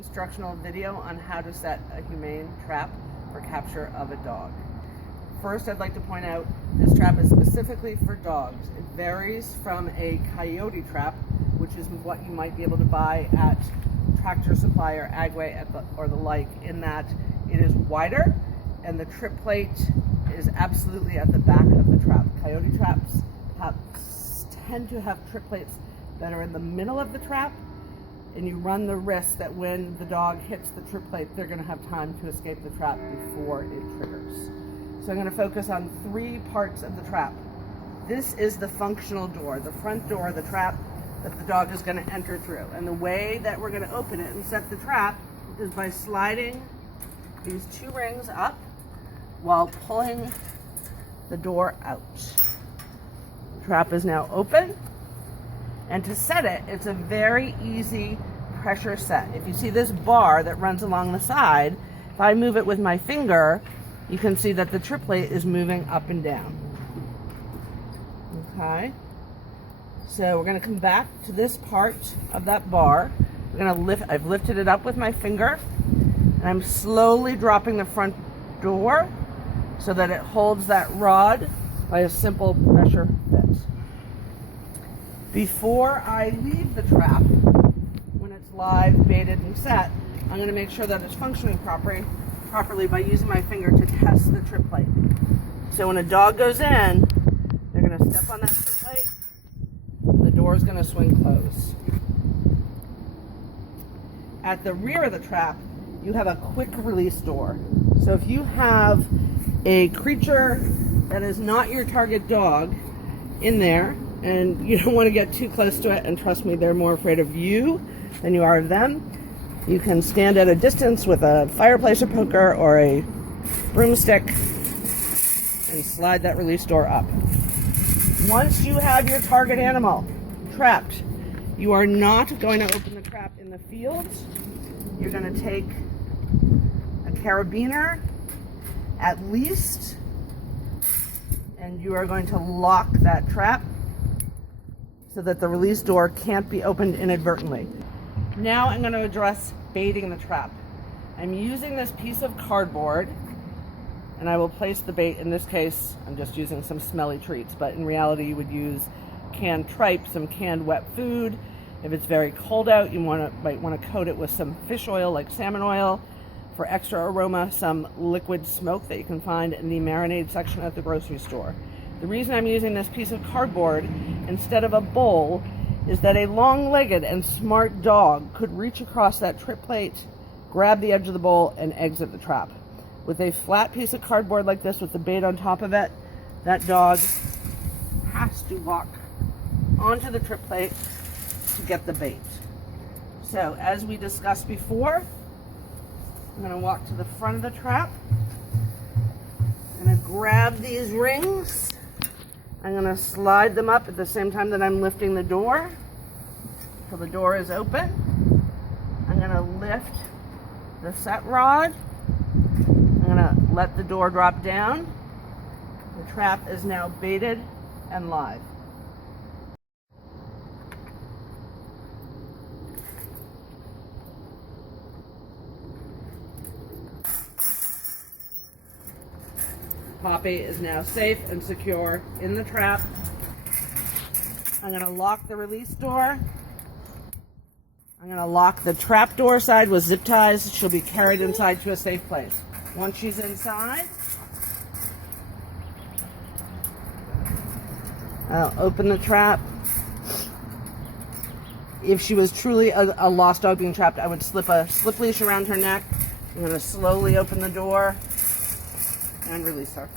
instructional video on how to set a humane trap for capture of a dog. First, I'd like to point out this trap is specifically for dogs. It varies from a coyote trap, which is what you might be able to buy at Tractor Supply or Agway or the like, in that it is wider and the trip plate is absolutely at the back of the trap. Coyote traps tend to have trip plates that are in the middle of the trap, and you run the risk that when the dog hits the trip plate, they're going to have time to escape the trap before it triggers. So I'm going to focus on three parts of the trap. This is the functional door, the front door of the trap that the dog is going to enter through. And the way that we're going to open it and set the trap is by sliding these two rings up while pulling the door out. The trap is now open. And to set it, it's a very easy pressure set. If you see this bar that runs along the side, if I move it with my finger, you can see that the trip plate is moving up and down. Okay. So we're going to come back to this part of that bar. I've lifted it up with my finger, and I'm slowly dropping the front door so that it holds that rod by a simple pressure fit. Before I leave the trap, when it's live, baited, and set, I'm going to make sure that it's functioning properly by using my finger to test the trip plate. So when a dog goes in, they're going to step on that trip plate, the door is going to swing closed. At the rear of the trap, you have a quick release door. So if you have a creature that is not your target dog in there, and you don't want to get too close to it, and trust me, they're more afraid of you than you are of them, you can stand at a distance with a fireplace or poker or a broomstick and slide that release door up. Once you have your target animal trapped, you are not going to open the trap in the field. You're going to take a carabiner at least, and you are going to lock that trap so that the release door can't be opened inadvertently. Now I'm going to address baiting the trap. I'm using this piece of cardboard, and I will place the bait. In this case, I'm just using some smelly treats, but in reality you would use canned tripe, some canned wet food. If it's very cold out, you might want to coat it with some fish oil like salmon oil. For extra aroma, some liquid smoke that you can find in the marinade section at the grocery store. The reason I'm using this piece of cardboard instead of a bowl is that a long-legged and smart dog could reach across that trip plate, grab the edge of the bowl, and exit the trap. With a flat piece of cardboard like this with the bait on top of it, that dog has to walk onto the trip plate to get the bait. So, as we discussed before, I'm going to walk to the front of the trap. I'm going to grab these rings. I'm going to slide them up at the same time that I'm lifting the door till the door is open. I'm going to lift the set rod. I'm going to let the door drop down. The trap is now baited and live. Poppy is now safe and secure in the trap. I'm going to lock the release door. I'm going to lock the trap door side with zip ties. She'll be carried inside to a safe place. Once she's inside, I'll open the trap. If she was truly a lost dog being trapped, I would slip a slip leash around her neck. I'm going to slowly open the door and release her.